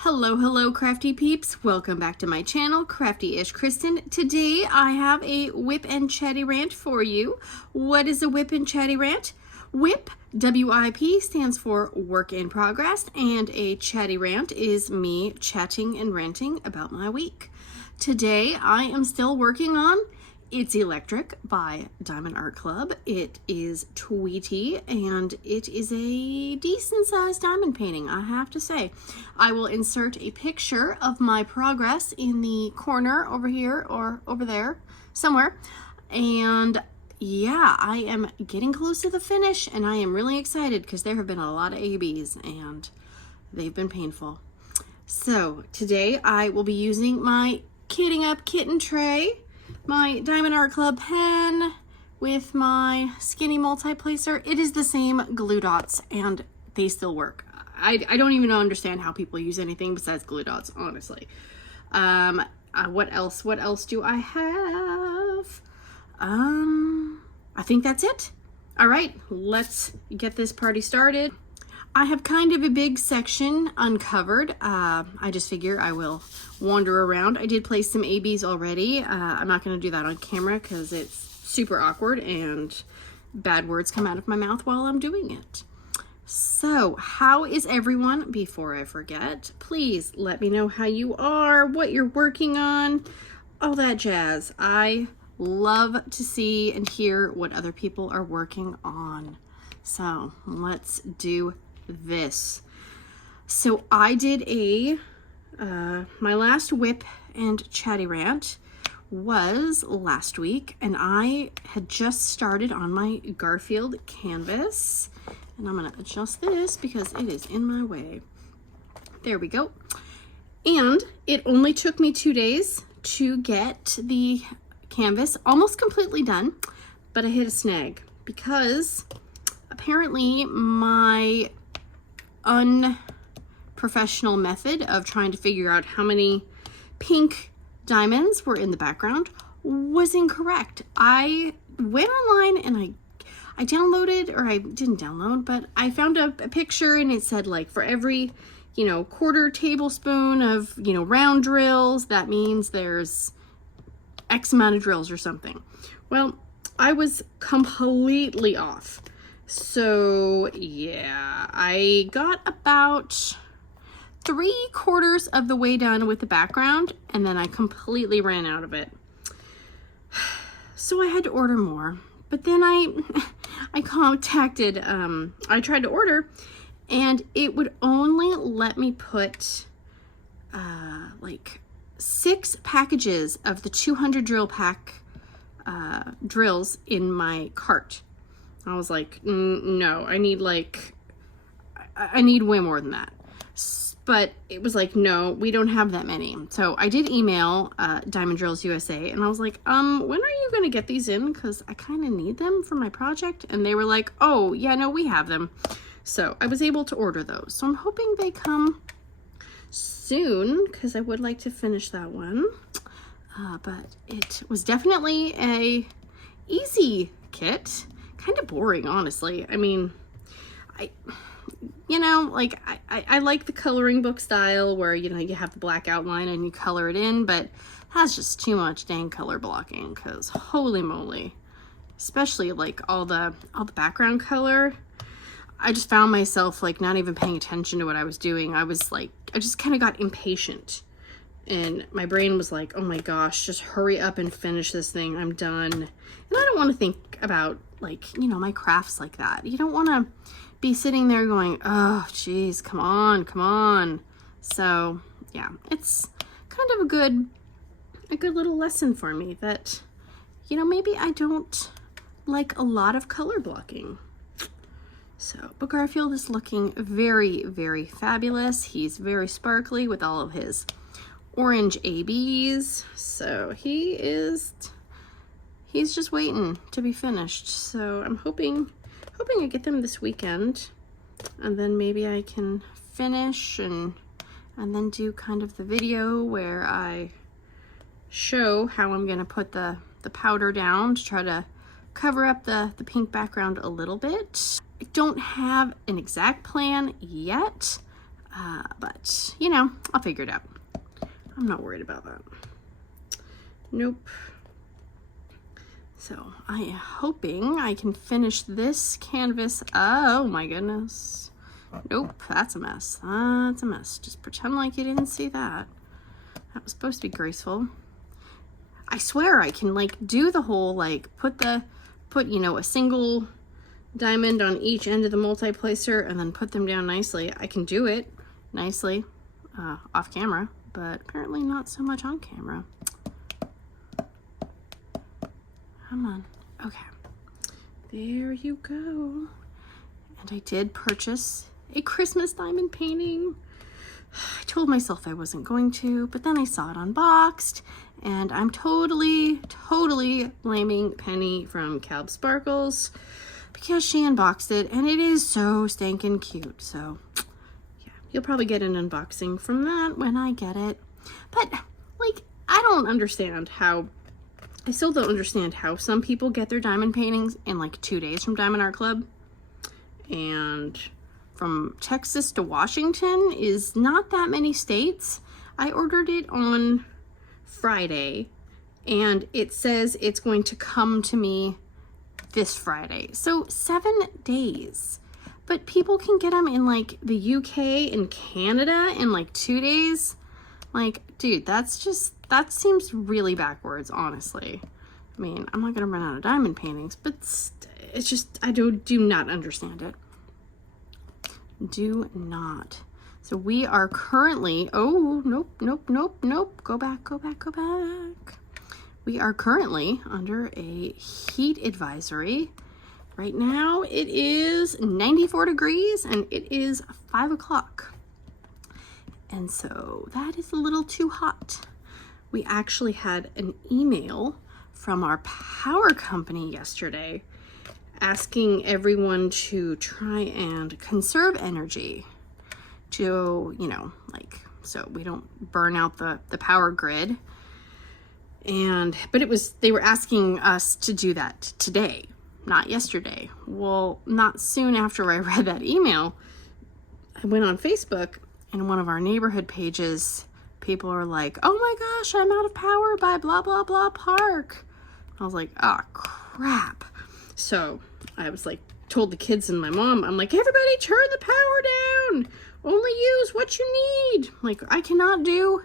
Hello, crafty peeps. Welcome back to my channel, Crafty-ish Kristen. Today I have a WIP and Chatty rant for you. What is a WIP and Chatty rant? WIP, W-I-P, stands for work in progress, and a chatty rant is me chatting and ranting about my week. Today I am still working on It's Electric by Diamond Art Club. It is Tweety and it is a decent sized diamond painting, I have to say. I will insert a picture of my progress in the corner over here or over there somewhere. And yeah, I am getting close to the finish and I am really excited because there have been a lot of ABs and they've been painful. So today I will be using my Kitting Up Kitten tray, my Diamond Art Club pen with my skinny multi-placer. It is the same glue dots and they still work. I don't even understand how people use anything besides glue dots, honestly. What else do I have? I think that's it. All right, let's get this party started. I have kind of a big section uncovered. I just figure I will wander around. I did place some ABs already. I'm not going to do that on camera because it's super awkward and bad words come out of my mouth while I'm doing it. So, how is everyone? Before I forget, please let me know how you are, what you're working on, all that jazz. I love to see and hear what other people are working on. So, let's do this. So I did my last WIP and Chatty rant was last week, and I had just started on my Garfield canvas, and I'm gonna adjust this because it is in my way. There we go. And it only took me 2 days to get the canvas almost completely done, but I hit a snag because apparently my unprofessional method of trying to figure out how many pink diamonds were in the background was incorrect. I went online and I downloaded, or I didn't download, but I found a picture and it said like for every, quarter tablespoon of, round drills, that means there's X amount of drills or something. Well, I was completely off. So yeah, I got about 3/4 of the way done with the background and then I completely ran out of it. So I had to order more, but then I contacted, I tried to order and it would only let me put like 6 packages of the 200 drill pack drills in my cart. I was like, no, I need way more than that. But it was like, no, we don't have that many. So I did email Diamond Drills USA and I was like, when are you gonna get these in? Because I kind of need them for my project. And they were like, oh yeah, no, we have them. So I was able to order those. So I'm hoping they come soon because I would like to finish that one. But it was definitely a easy kit. Kind of boring, honestly. I mean, I like the coloring book style where, you have the black outline and you color it in, but that's just too much dang color blocking because holy moly, especially like all the background color. I just found myself like not even paying attention to what I was doing. I just kind of got impatient and my brain was like, oh my gosh, just hurry up and finish this thing. I'm done. And I don't want to think about my crafts like that. You don't want to be sitting there going, oh geez, come on. So yeah, it's kind of a good little lesson for me that, maybe I don't like a lot of color blocking. So, but Garfield is looking very, very fabulous. He's very sparkly with all of his orange ABs. So he's just waiting to be finished. So I'm hoping I get them this weekend, and then maybe I can finish and then do kind of the video where I show how I'm gonna put the powder down to try to cover up the pink background a little bit. I don't have an exact plan yet. But, you know, I'll figure it out. I'm not worried about that. Nope. So I am hoping I can finish this canvas. Oh my goodness. Nope, that's a mess. That's a mess. Just pretend like you didn't see that. That was supposed to be graceful. I swear I can like do the whole like put you know, a single diamond on each end of the multi-placer and then put them down nicely. I can do it nicely off camera, but apparently not so much on camera. Come on. Okay. There you go. And I did purchase a Christmas diamond painting. I told myself I wasn't going to, but then I saw it unboxed, and I'm totally blaming Penny from KALBS Sparkles because she unboxed it, and it is so stinking cute. So, yeah, you'll probably get an unboxing from that when I get it. But, like, I still don't understand how some people get their diamond paintings in like 2 days from Diamond Art Club. And from Texas to Washington is not that many states. I ordered it on Friday and it says it's going to come to me this Friday. So 7 days. But people can get them in like the UK and Canada in like 2 days. Like, dude, that seems really backwards, honestly. I mean, I'm not gonna run out of diamond paintings, but it's just, I do not understand it. Do not. So we are currently, oh, nope. Go back. We are currently under a heat advisory. Right now it is 94 degrees and it is 5 o'clock. And so that is a little too hot. We actually had an email from our power company yesterday asking everyone to try and conserve energy to, you know, like, so we don't burn out the power grid. But they were asking us to do that today, not yesterday. Well, not soon after I read that email, I went on Facebook, and one of our neighborhood pages, people are like, oh my gosh, I'm out of power by blah, blah, blah park. I was like, oh crap. So I was like, told the kids and my mom, I'm like, everybody turn the power down. Only use what you need. Like, I cannot do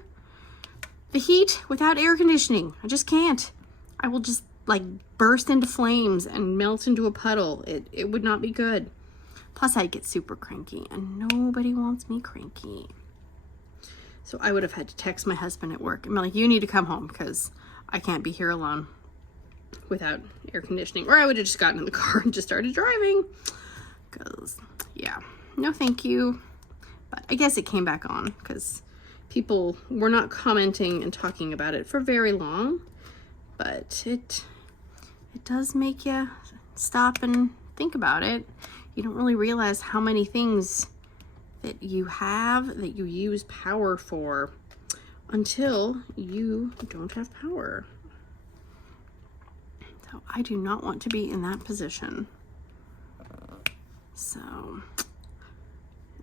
the heat without air conditioning. I just can't. I will just like burst into flames and melt into a puddle. It would not be good. Plus I get super cranky and nobody wants me cranky. So I would have had to text my husband at work. I'm like, you need to come home because I can't be here alone without air conditioning. Or I would have just gotten in the car and just started driving. Because, yeah, no thank you. But I guess it came back on because people were not commenting and talking about it for very long. But it does make you stop and think about it. You don't really realize how many things that you have that you use power for until you don't have power. So I do not want to be in that position. So,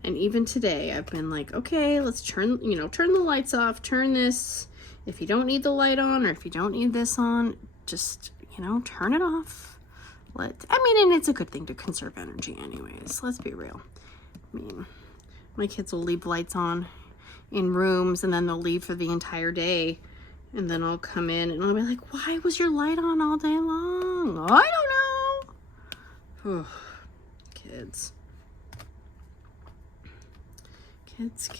and even today I've been like, okay, let's turn the lights off, turn this. If you don't need the light on or if you don't need this on, just, turn it off. And it's a good thing to conserve energy anyways. Let's be real. I mean, my kids will leave lights on in rooms and then they'll leave for the entire day. And then I'll come in and I'll be like, why was your light on all day long? I don't know. Kids. Kids.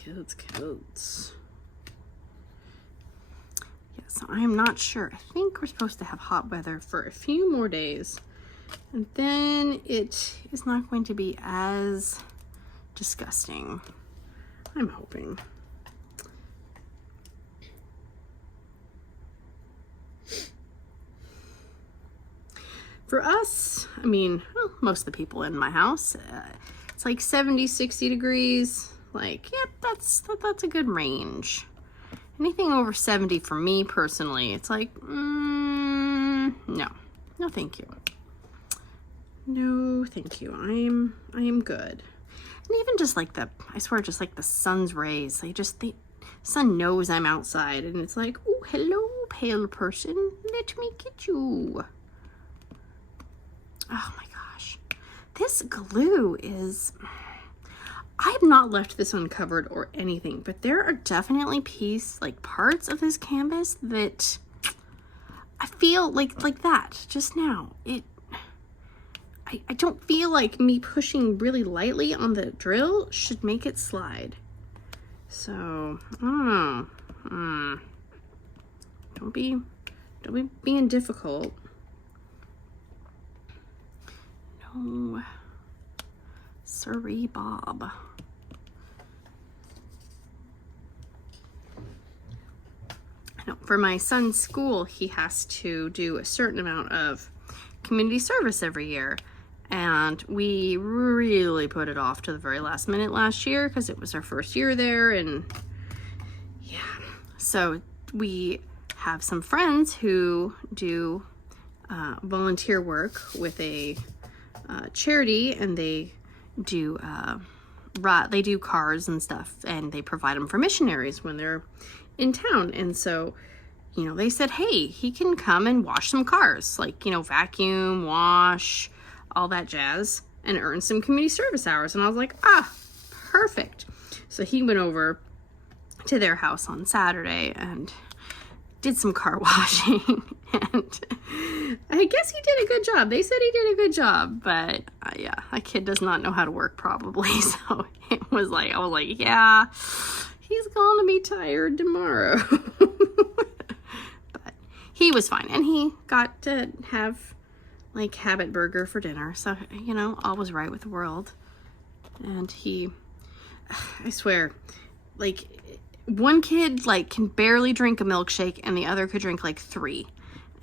Yeah, so I am not sure. I think we're supposed to have hot weather for a few more days. And then it is not going to be as disgusting. I'm hoping. For us, I mean, most of the people in my house, it's like 70, 60 degrees. Like, yep, that's a good range. Anything over 70 for me personally, it's like, no thank you. No, thank you. I am good. And even just like I swear, just like the sun's rays, the sun knows I'm outside, and it's like, oh, hello, pale person, let me get you. Oh my gosh. This glue is, I have not left this uncovered or anything, but there are definitely parts of this canvas that I feel like that just now. I don't feel like me pushing really lightly on the drill should make it slide. So, I don't know. Don't be being difficult. No. Sorry, Bob. No, for my son's school, he has to do a certain amount of community service every year. And we really put it off to the very last minute last year because it was our first year there. And yeah, so we have some friends who do volunteer work with a charity, and they do cars and stuff, and they provide them for missionaries when they're in town. And so, you know, they said, hey, he can come and wash some cars, like, you know, vacuum, wash, all that jazz, and earn some community service hours. And I was like, ah, perfect. So he went over to their house on Saturday and did some car washing. And I guess he did a good job. They said he did a good job, but yeah, that kid does not know how to work probably. So it was like, I was like, yeah, he's gonna be tired tomorrow. But he was fine, and he got to have like Habit Burger for dinner. So, you know, all was right with the world. And I swear, like, one kid like can barely drink a milkshake, and the other could drink like 3.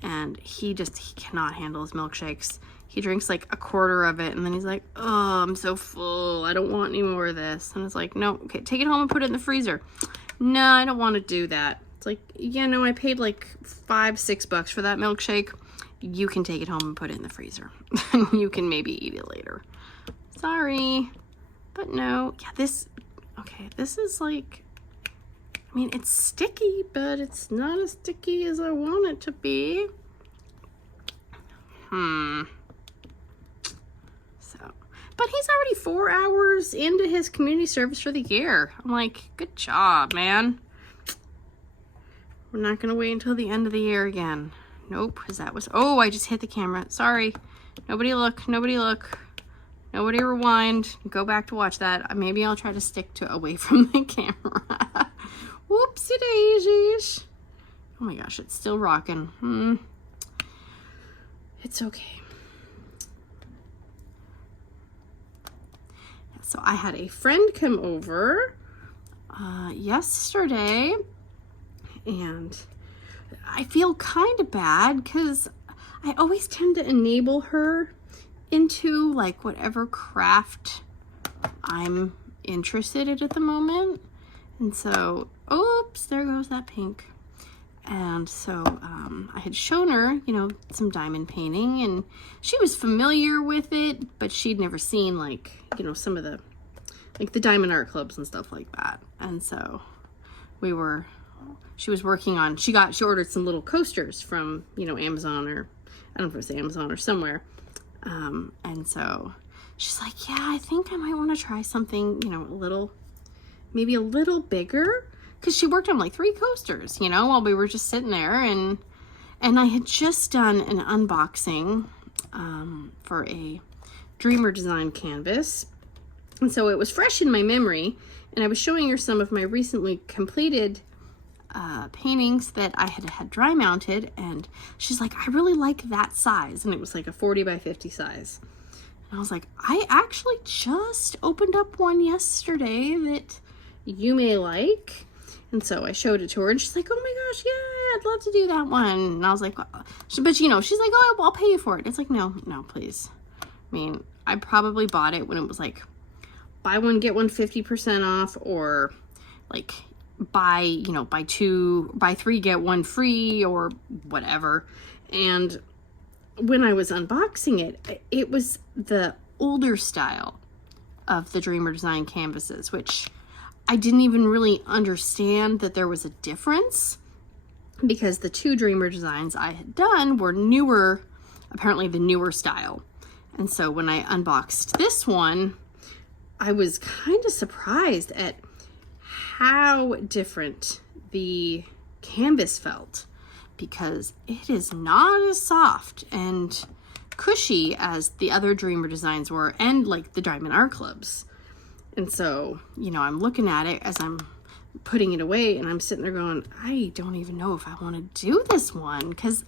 And he cannot handle his milkshakes. He drinks like a quarter of it, and then he's like, oh, I'm so full, I don't want any more of this. And it's like, no, okay, take it home and put it in the freezer. No, I don't want to do that. It's like, yeah, no, I paid like $5-6 for that milkshake. You can take it home and put it in the freezer. You can maybe eat it later. Sorry, but no. Yeah, this is like, I mean, it's sticky, but it's not as sticky as I want it to be. So, but he's already 4 hours into his community service for the year. I'm like, good job, man. We're not gonna wait until the end of the year again. Nope, because that was, oh, I just hit the camera. Sorry. Nobody look, nobody look. Nobody rewind. Go back to watch that. Maybe I'll try to stick to away from the camera. Whoopsie daisies. Oh my gosh, it's still rocking. It's okay. So I had a friend come over yesterday, and I feel kind of bad because I always tend to enable her into like whatever craft I'm interested in at the moment. And so, oops, there goes that pink. And so I had shown her, you know, some diamond painting, and she was familiar with it, but she'd never seen like, you know, some of the, like the diamond art clubs and stuff like that. And so she was working on, she ordered some little coasters from, you know, Amazon, or I don't know if it was Amazon or somewhere. And so she's like, yeah, I think I might want to try something, you know, maybe a little bigger. Cause she worked on like 3 coasters, you know, while we were just sitting there, and I had just done an unboxing, for a Dreamer design canvas. And so it was fresh in my memory, and I was showing her some of my recently completed paintings that I had dry mounted, and she's like, I really like that size. And it was like a 40 by 50 size. And I was like, I actually just opened up one yesterday that you may like. And so I showed it to her, and she's like, oh my gosh, yeah, I'd love to do that one. And I was like, but you know, she's like, oh, I'll pay you for it. It's like, no, please. I mean, I probably bought it when it was like, buy one, get one 50% off, or like buy 3, get one free, or whatever. And when I was unboxing it, it was the older style of the Dreamer Design canvases, which I didn't even really understand that there was a difference, because the 2 Dreamer designs I had done were newer, apparently the newer style. And so when I unboxed this one, I was kind of surprised at how different the canvas felt, because it is not as soft and cushy as the other Dreamer designs were, and like the Diamond Art Clubs. And so, you know, I'm looking at it as I'm putting it away, and I'm sitting there going, I don't even know if I want to do this one, because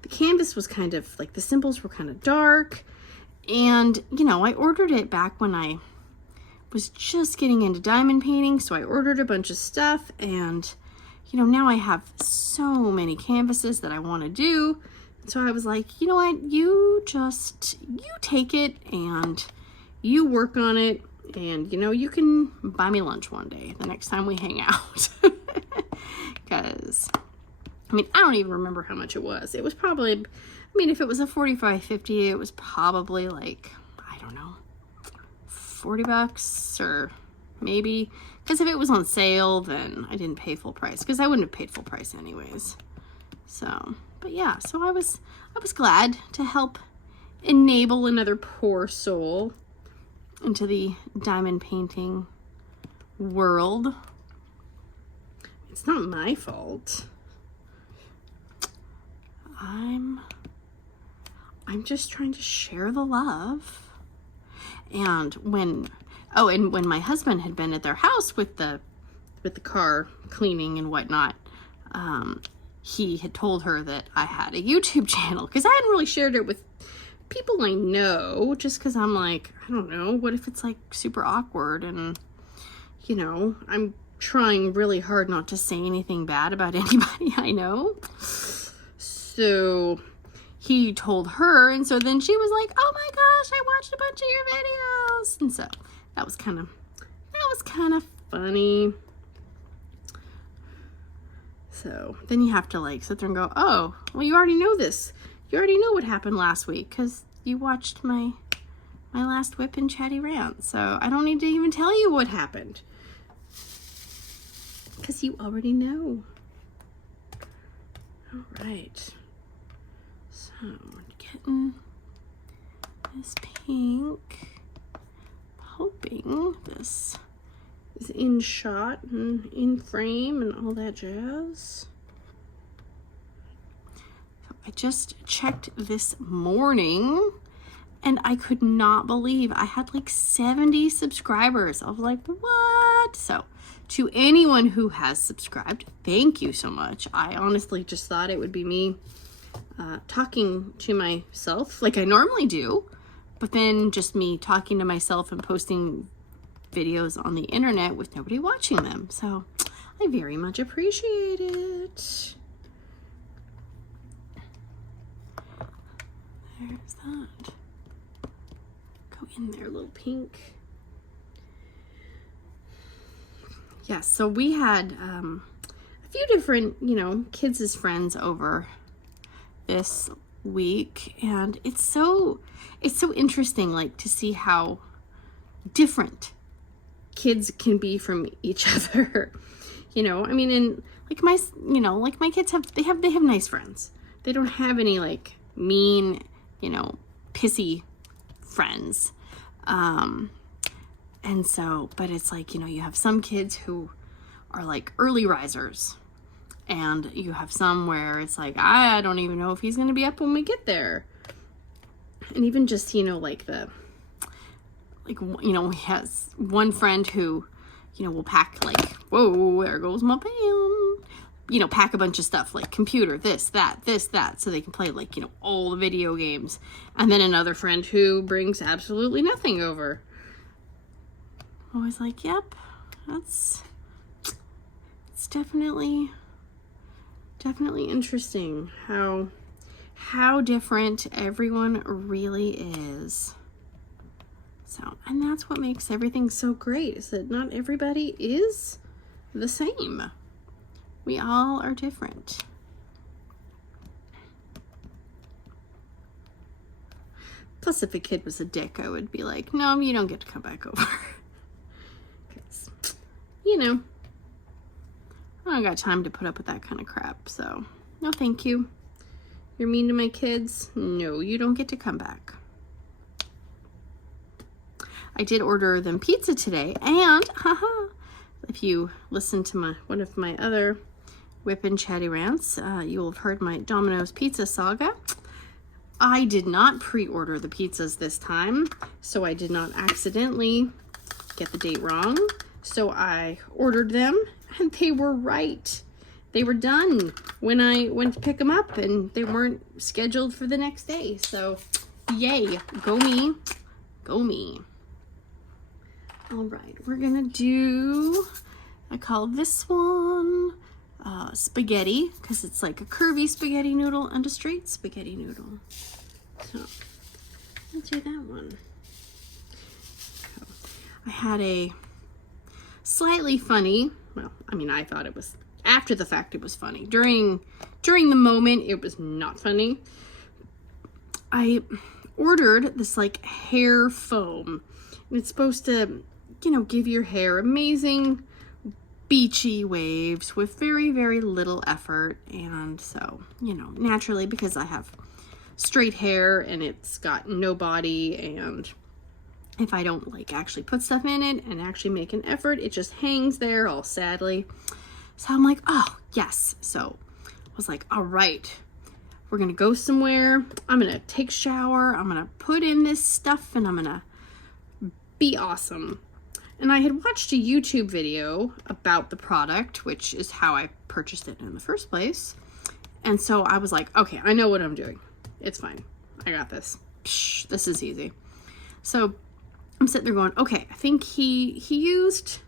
the canvas was kind of like, the symbols were kind of dark. And, you know, I ordered it back when I was just getting into diamond painting, so I ordered a bunch of stuff, and, you know, now I have so many canvases that I want to do. So I was like, you know what, you take it and you work on it, and, you know, you can buy me lunch one day the next time we hang out. Because, I mean, I don't even remember how much it was. It was probably, I mean, if it was a 45-50, it was probably like, I don't know, 40 bucks, or maybe, because if it was on sale, then I didn't pay full price, because I wouldn't have paid full price anyways. So, but yeah, so I was glad to help enable another poor soul into the diamond painting world. It's not my fault. I'm just trying to share the love. And when my husband had been at their house with the car cleaning and whatnot, he had told her that I had a YouTube channel, because I hadn't really shared it with people I know, just because I'm like, I don't know, what if it's like super awkward, and, you know, I'm trying really hard not to say anything bad about anybody I know. So he told her, and so then she was like, oh my gosh, I watched a bunch of your videos. And so that was kind of funny. So then you have to like sit there and go, oh, well, you already know this. You already know what happened last week, because you watched my last WIP and Chatty rant. So I don't need to even tell you what happened, because you already know. All right. So Kitten is pink. Hoping this is in shot and in frame and all that jazz. So I just checked this morning, and I could not believe I had like 70 subscribers. I was like, what? So to anyone who has subscribed, thank you so much. I honestly just thought it would be me talking to myself like I normally do, but then just me talking to myself and posting videos on the internet with nobody watching them. So I very much appreciate it. There's that. Go in there, little pink. Yeah, so we had a few different, you know, kids as friends over this week, and it's so interesting, like, to see how different kids can be from each other. You know, I mean, and like my kids have nice friends. They don't have any like mean, you know, pissy friends. And so, but it's like, you know, you have some kids who are like early risers, and you have some where it's like, I don't even know if he's going to be up when we get there. And even just, you know, like you know, he has one friend who, you know, will pack like, whoa, there goes my pen. You know, pack a bunch of stuff like computer, this, that, so they can play like, you know, all the video games. And then another friend who brings absolutely nothing over. Always like, yep, it's definitely interesting how different everyone really is. So, and that's what makes everything so great, is that not everybody is the same. We all are different. Plus, if a kid was a dick, I would be like, no, you don't get to come back over. Because, you know, I don't got time to put up with that kind of crap. So, no thank you. You're mean to my kids? No, you don't get to come back. I did order them pizza today, and haha, if you listen to one of my other WIP and Chatty rants, you will have heard my Domino's pizza saga. I did not pre-order the pizzas this time, so I did not accidentally get the date wrong. So I ordered them, and they were right. They were done when I went to pick them up, and they weren't scheduled for the next day. So, yay, go me, go me. All right, we're gonna do, I call this one spaghetti, because it's like a curvy spaghetti noodle and a straight spaghetti noodle. So, let's do that one. So, I had a slightly funny, well, I mean, I thought it was, after the fact it was funny. During the moment, it was not funny. I ordered this like hair foam, and it's supposed to, you know, give your hair amazing beachy waves with very, very little effort. And so, you know, naturally, because I have straight hair and it's got no body, and if I don't like actually put stuff in it and actually make an effort, it just hangs there all sadly. So I'm like, oh yes. So I was like, all right, we're gonna go somewhere, I'm gonna take a shower, I'm gonna put in this stuff, and I'm gonna be awesome. And I had watched a YouTube video about the product, which is how I purchased it in the first place. And so I was like, okay, I know what I'm doing. It's fine. I got this. Psh, this is easy. So I'm sitting there going, okay, I think he used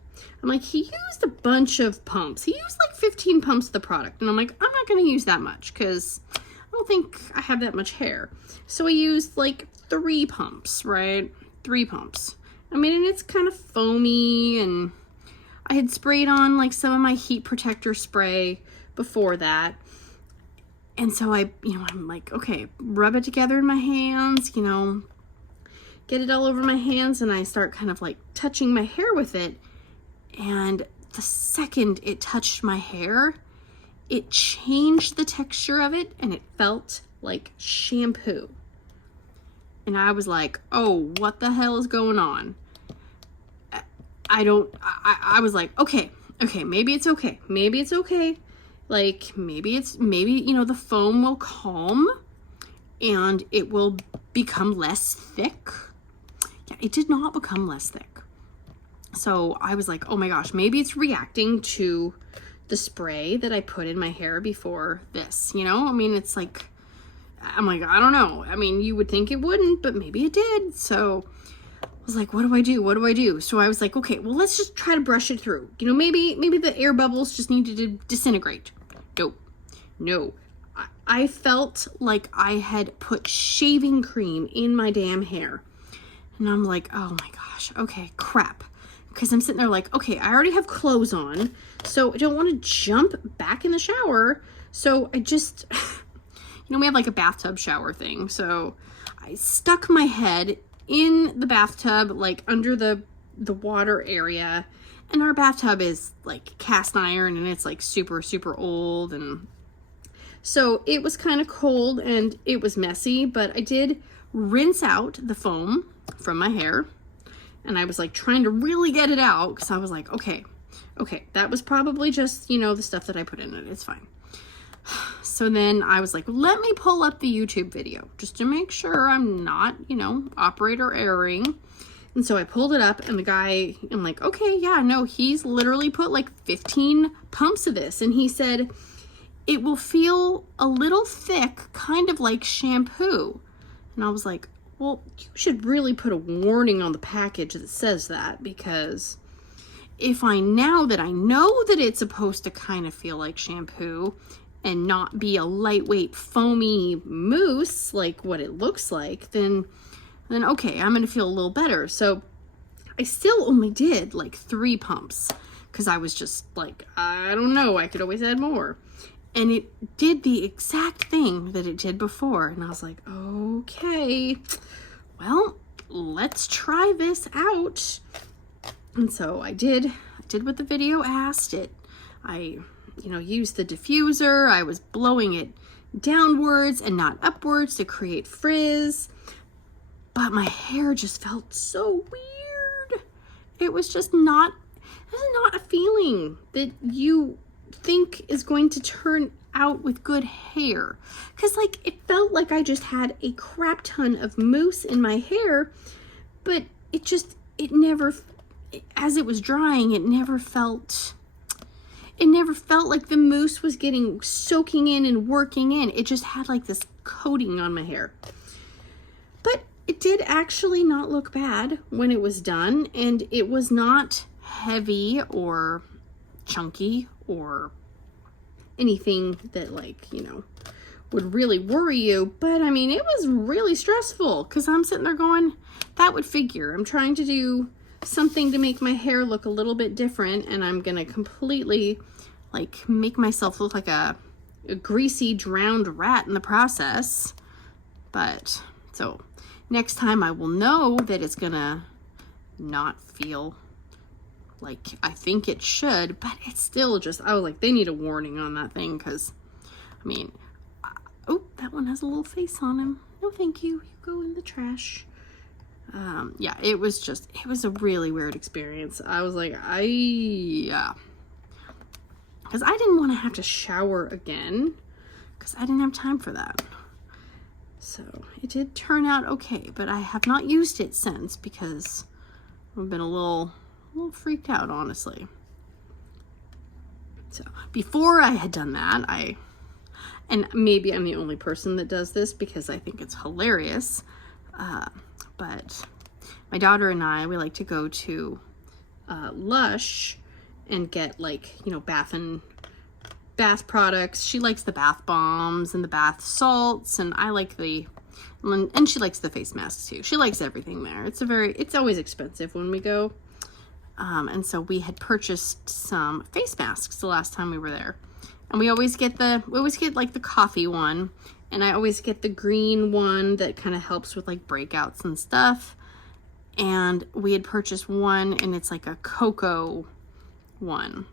a bunch of pumps. He used like 15 pumps of the product. And I'm like, I'm not going to use that much because I don't think I have that much hair. So I used like 3 pumps, right? 3 pumps. I mean, and it's kind of foamy, and I had sprayed on like some of my heat protector spray before that. And so I'm like, okay, rub it together in my hands, you know, get it all over my hands, and I start kind of like touching my hair with it. And the second it touched my hair, it changed the texture of it, and it felt like shampoo. And I was like, oh, what the hell is going on? I was like, okay, maybe it's okay. Maybe it's okay. Like, maybe, you know, the foam will calm and it will become less thick. Yeah, it did not become less thick. So I was like, oh my gosh, maybe it's reacting to the spray that I put in my hair before this, you know? I mean, it's like, I'm like, I don't know. I mean, you would think it wouldn't, but maybe it did. So I was like, what do I do? What do I do? So I was like, okay, well, let's just try to brush it through. You know, maybe the air bubbles just needed to disintegrate. No. I felt like I had put shaving cream in my damn hair. And I'm like, oh my gosh, okay, crap. Because I'm sitting there like, okay, I already have clothes on, so I don't want to jump back in the shower. So I just, you know, we have like a bathtub shower thing. So I stuck my head in the bathtub, like under the water area. And our bathtub is like cast iron, and it's like super, super old. And so it was kind of cold and it was messy, but I did rinse out the foam from my hair. And I was like trying to really get it out, because I was like, okay, that was probably just, you know, the stuff that I put in it. It's fine. So then I was like, let me pull up the YouTube video just to make sure I'm not, you know, operator erroring. And so I pulled it up, and the guy, I'm like, okay, yeah, no, he's literally put like 15 pumps of this. And he said, it will feel a little thick, kind of like shampoo. And I was like, well, you should really put a warning on the package that says that, because now that I know that it's supposed to kind of feel like shampoo and not be a lightweight foamy mousse like what it looks like, then okay, I'm gonna feel a little better. So I still only did like 3 pumps, because I was just like, I don't know, I could always add more. And it did the exact thing that it did before. And I was like, okay, well, let's try this out. And so I did what the video asked. I used the diffuser. I was blowing it downwards and not upwards to create frizz. But my hair just felt so weird. It was just not a feeling that you think is going to turn out with good hair. Because like it felt like I just had a crap ton of mousse in my hair, but it never, as it was drying, it never felt like the mousse was getting soaking in and working in. It just had like this coating on my hair. But it did actually not look bad when it was done, and it was not heavy or chunky or anything that would really worry you. But I mean, it was really stressful because I'm sitting there going, that would figure. I'm trying to do something to make my hair look a little bit different, and I'm gonna completely make myself look like a greasy drowned rat in the process. But so next time I will know that it's gonna not feel like I think it should, but it's still just, I was like, they need a warning on that thing, because I mean, oh, that one has a little face on him. No thank you, you go in the trash. Yeah, it was a really weird experience. I was like, yeah, because I didn't want to have to shower again, because I didn't have time for that. So it did turn out okay, but I have not used it since because I've been a little freaked out, honestly. So before I had done that, and maybe I'm the only person that does this because I think it's hilarious, but my daughter and I, we like to go to Lush and get bath products. She likes the bath bombs and the bath salts, and I like and she likes the face masks too. She likes everything there. It's always expensive when we go. And so we had purchased some face masks the last time we were there. And we always get like the coffee one, and I always get the green one that kind of helps with like breakouts and stuff. And we had purchased one, and it's like a cocoa one.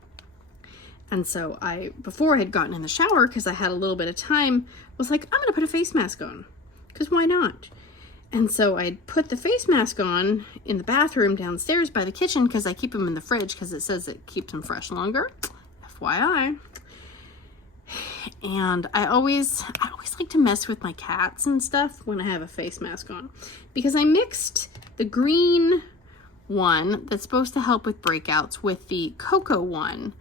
And so before I had gotten in the shower, because I had a little bit of time, was like, I'm gonna put a face mask on, because why not? And so I put the face mask on in the bathroom downstairs by the kitchen, because I keep them in the fridge because it says it keeps them fresh longer. FYI. And I always like to mess with my cats and stuff when I have a face mask on, because I mixed the green one that's supposed to help with breakouts with the cocoa one.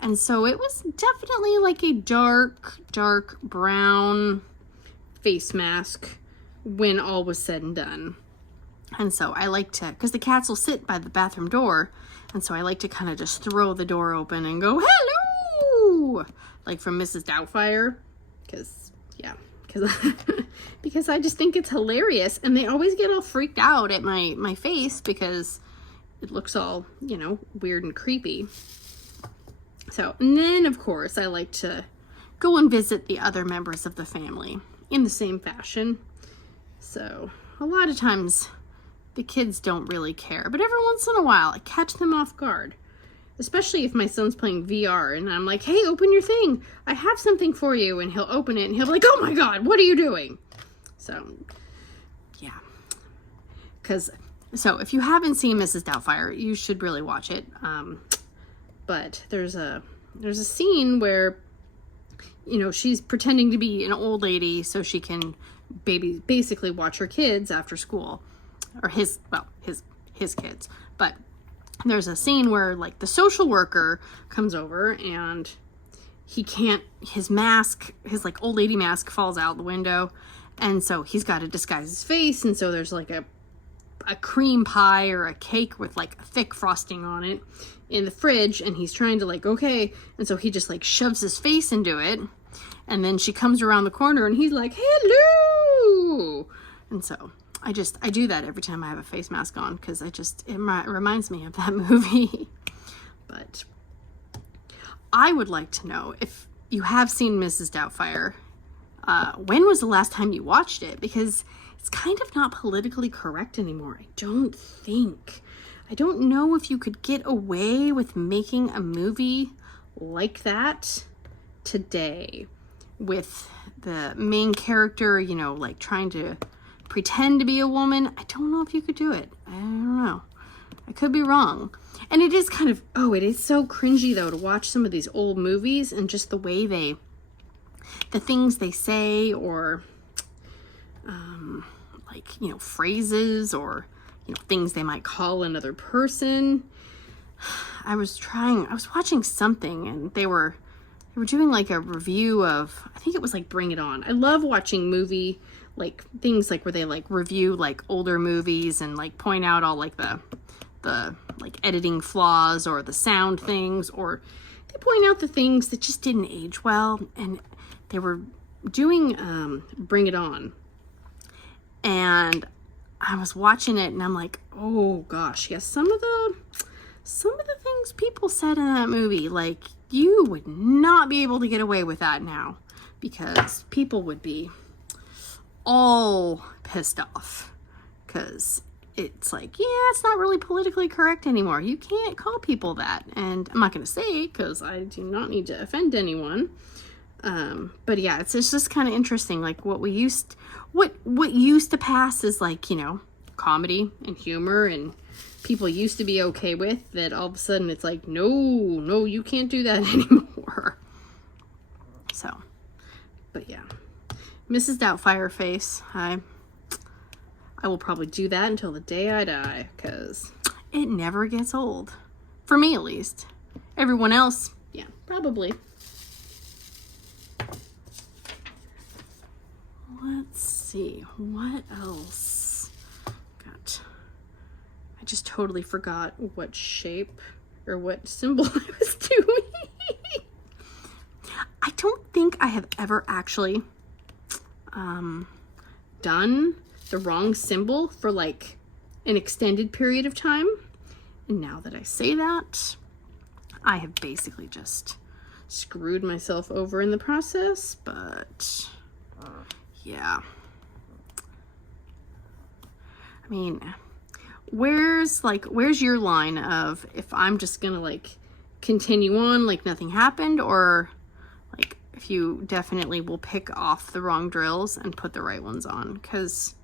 And so it was definitely like a dark brown face mask when all was said and done. And so I like to, because the cats will sit by the bathroom door, and so I like to kind of just throw the door open and go, hello, like from Mrs. Doubtfire, because I just think it's hilarious, and they always get all freaked out at my face because it looks all, weird and creepy. So, and then of course I like to go and visit the other members of the family in the same fashion. So a lot of times the kids don't really care, but every once in a while I catch them off guard, especially if my son's playing VR and I'm like, hey, open your thing, I have something for you, and he'll open it and he'll be like, oh my god, what are you doing? So yeah, so if you haven't seen Mrs. Doubtfire, you should really watch it. But there's a scene where, she's pretending to be an old lady so she can basically watch her kids after school, or his kids. But there's a scene where like the social worker comes over, and his like old lady mask falls out the window, and so he's got to disguise his face, and so there's like a cream pie or a cake with like thick frosting on it in the fridge, and he's trying to okay, and so he just shoves his face into it, and then she comes around the corner and he's like, hello. And so I do that every time I have a face mask on, because it reminds me of that movie. But I would like to know if you have seen Mrs. Doubtfire, when was the last time you watched it? Because it's kind of not politically correct anymore. I don't think. I don't know if you could get away with making a movie like that today with the main character, you know, like trying to pretend to be a woman. I don't know if you could do it. I don't know. I could be wrong. And it is kind of, oh, it is so cringy though to watch some of these old movies and just the way the things they say, or like, you know, phrases, or, you know, things they might call another person. I was watching something, and they were doing like a review of, I think it was like Bring It On. I love watching movie, like things like where they like review like older movies and like point out all like the like editing flaws or the sound things, or they point out the things that just didn't age well. And they were doing Bring It On, and I was watching it and I'm like, oh gosh, yes, some of the things people said in that movie, like, you would not be able to get away with that now, because people would be all pissed off, because it's like, yeah, it's not really politically correct anymore. You can't call people that. And I'm not going to say it because I do not need to offend anyone. But yeah, it's just kind of interesting, like what used to pass as, like, you know, comedy and humor, and people used to be okay with, that all of a sudden it's like, no, you can't do that anymore. So, but yeah, Mrs. Doubtfire face, I will probably do that until the day I die, because it never gets old. For me, at least. Everyone else, yeah, probably. Let's see, what else? I just totally forgot what shape or what symbol I was doing. I don't think I have ever actually done the wrong symbol for like an extended period of time. And now that I say that, I have basically just screwed myself over in the process, but yeah. I mean, where's your line of, if I'm just gonna like continue on like nothing happened, or like if you definitely will pick off the wrong drills and put the right ones on? Because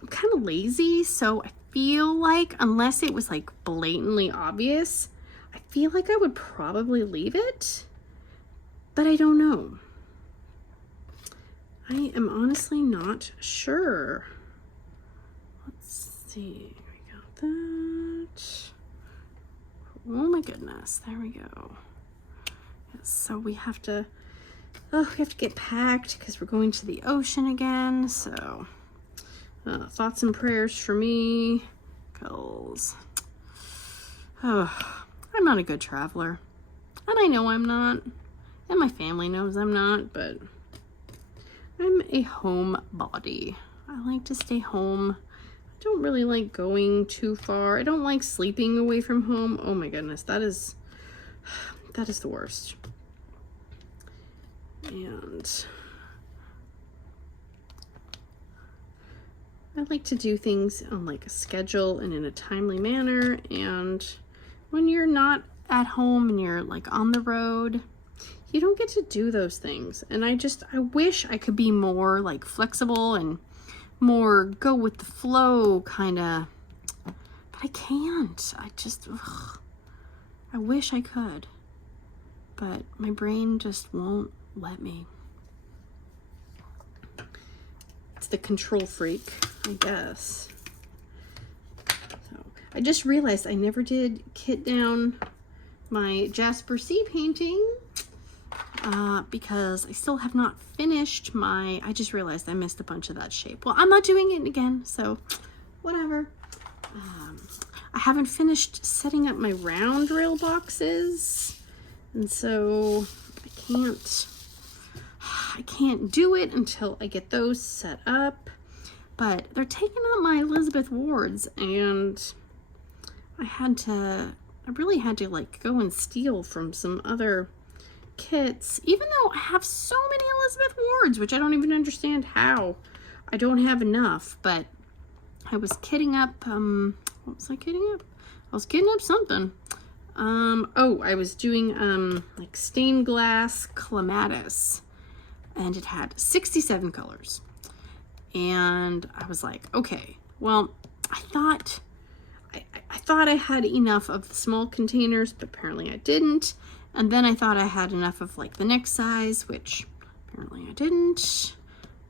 I'm kind of lazy, so I feel like unless it was like blatantly obvious, I feel like I would probably leave it, but I don't know. I am honestly not sure. Let's see, we got that. Oh my goodness, there we go. Yes, so we have to get packed because we're going to the ocean again. So thoughts and prayers for me, because I'm not a good traveler, and I know I'm not, and my family knows I'm not, but I'm a homebody. I like to stay home. I don't really like going too far. I don't like sleeping away from home. Oh my goodness, that is the worst. And I like to do things on like a schedule and in a timely manner. And when you're not at home and you're like on the road, you don't get to do those things. And I wish I could be more like flexible and more go with the flow kind of, but I can't. I wish I could, but my brain just won't let me. It's the control freak, I guess. So I just realized I never did kit down my Jasper Sea painting, because I still have not finished I just realized I missed a bunch of that shape. Well, I'm not doing it again, so whatever. I haven't finished setting up my round rail boxes, and so I can't do it until I get those set up. But they're taking up my Elizabeth Wards, and I really had to like go and steal from some other kits, even though I have so many Elizabeth Wards, which I don't even understand how I don't have enough, but I was kitting up, what was I kitting up? I was kitting up something. Oh, I was doing, like stained glass clematis, and it had 67 colors. And I was like, okay, well, I thought I had enough of the small containers, but apparently I didn't. And then I thought I had enough of like the next size, which apparently I didn't.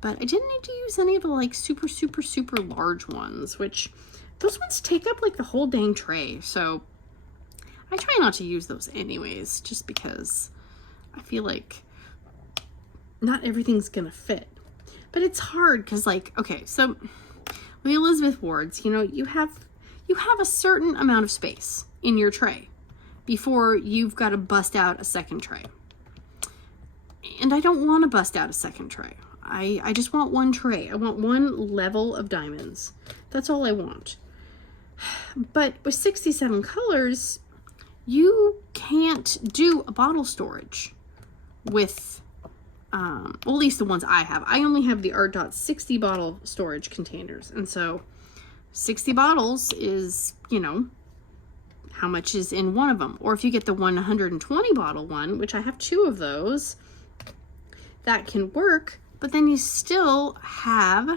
But I didn't need to use any of the like super, super, super large ones, which those ones take up like the whole dang tray. So I try not to use those anyways, just because I feel like not everything's gonna fit. But it's hard because, like, okay, so the Elizabeth Wards, you know, you have a certain amount of space in your tray before you've got to bust out a second tray. And I don't want to bust out a second tray. I just want one tray. I want one level of diamonds. That's all I want. But with 67 colors, you can't do a bottle storage with, well, at least the ones I have. I only have the Art Dot 60 bottle storage containers. And so 60 bottles is, you know, how much is in one of them. Or if you get the 120 bottle one, which I have 2 of those, that can work, but then you still have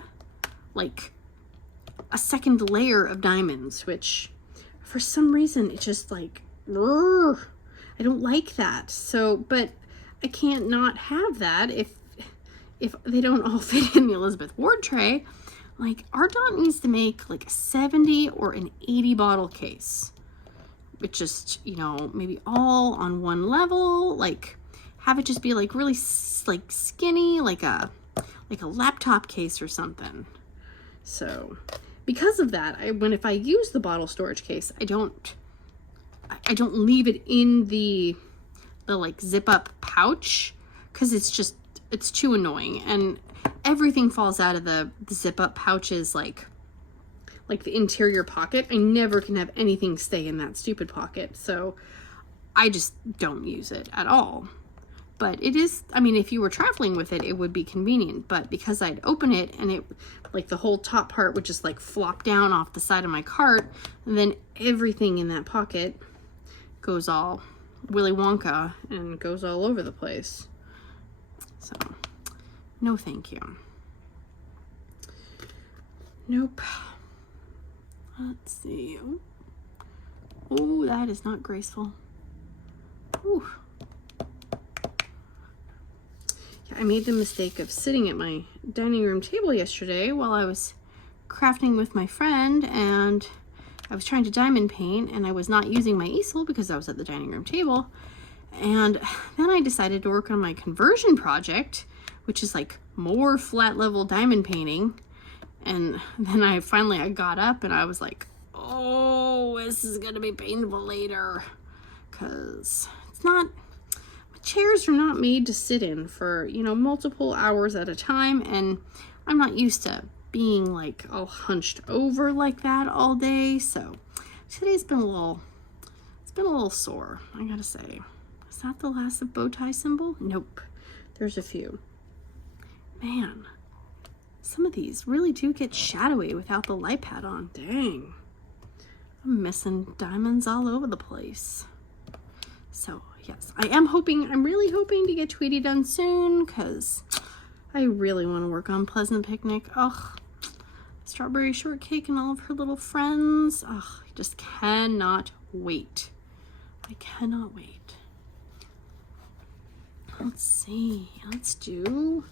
like a second layer of diamonds, which for some reason it's just like, I don't like that. So, but I can't not have that if they don't all fit in the Elizabeth Ward tray. Like, Art Dot needs to make like a 70 or an 80 bottle case, which just, you know, maybe all on one level, like have it just be like really like skinny, like a laptop case or something. So because of that, if I use the bottle storage case, I don't leave it in the like zip up pouch, because it's too annoying, and everything falls out of the zip up pouches, like the interior pocket. I never can have anything stay in that stupid pocket, so I just don't use it at all. But it is, I mean, if you were traveling with it, it would be convenient, but because I'd open it and it, like the whole top part would just like flop down off the side of my cart, and then everything in that pocket goes all Willy Wonka and goes all over the place. So, no thank you. Nope. Let's see. Oh, that is not graceful. Ooh. Yeah, I made the mistake of sitting at my dining room table yesterday while I was crafting with my friend, and I was trying to diamond paint, and I was not using my easel because I was at the dining room table. And then I decided to work on my conversion project, which is like more flat level diamond painting. And then I got up and I was like, oh, this is gonna be painful later, because chairs are not made to sit in for, you know, multiple hours at a time, and I'm not used to being like all hunched over like that all day. So today's been a little sore, I gotta say. Is that the last of bow tie symbol? Nope, there's a few. Man, some of these really do get shadowy without the light pad on. Dang, I'm missing diamonds all over the place. So yes, I'm really hoping to get Tweety done soon, because I really want to work on Pleasant Picnic. Ugh, Strawberry Shortcake and all of her little friends. Ugh, I just cannot wait. I cannot wait. Let's see, let's do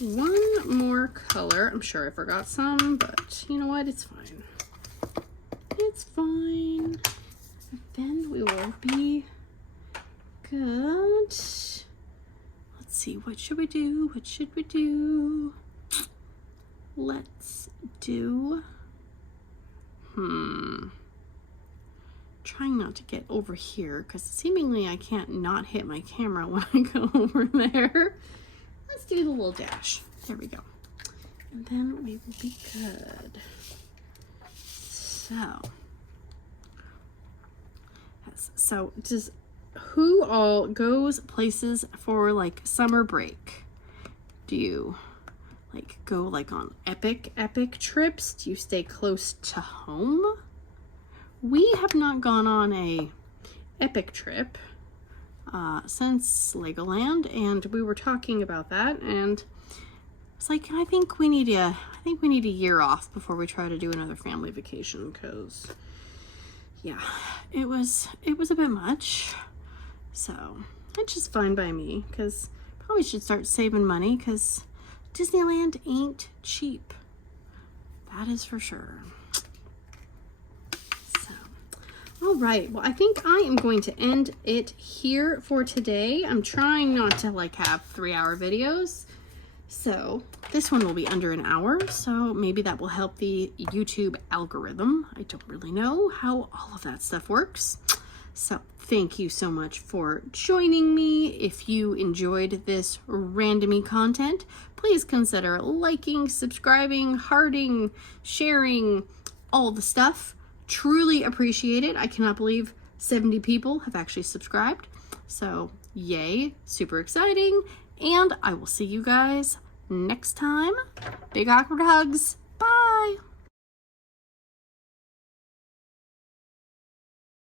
one more color. I'm sure I forgot some, but you know what? It's fine. It's fine. And then we will be good. Let's see, what should we do? What should we do? Let's do, trying not to get over here, because seemingly I can't not hit my camera when I go over there. Let's do the little dash. There we go. And then we will be good. So, yes. So who all goes places for like summer break? Do you like go like on epic trips? Do you stay close to home? We have not gone on a epic trip since Legoland, and we were talking about that, and it's like, I think we need a year off before we try to do another family vacation, because yeah, it was a bit much. So it's just fine by me, because probably should start saving money, because Disneyland ain't cheap. That is for sure. So, all right. Well, I think I am going to end it here for today. I'm trying not to like have 3-hour videos. So this one will be under an hour. So maybe that will help the YouTube algorithm. I don't really know how all of that stuff works. So thank you so much for joining me. If you enjoyed this randomy content, please consider liking, subscribing, hearting, sharing, all the stuff. Truly appreciate it. I cannot believe 70 people have actually subscribed. So yay, super exciting. And I will see you guys next time. Big awkward hugs.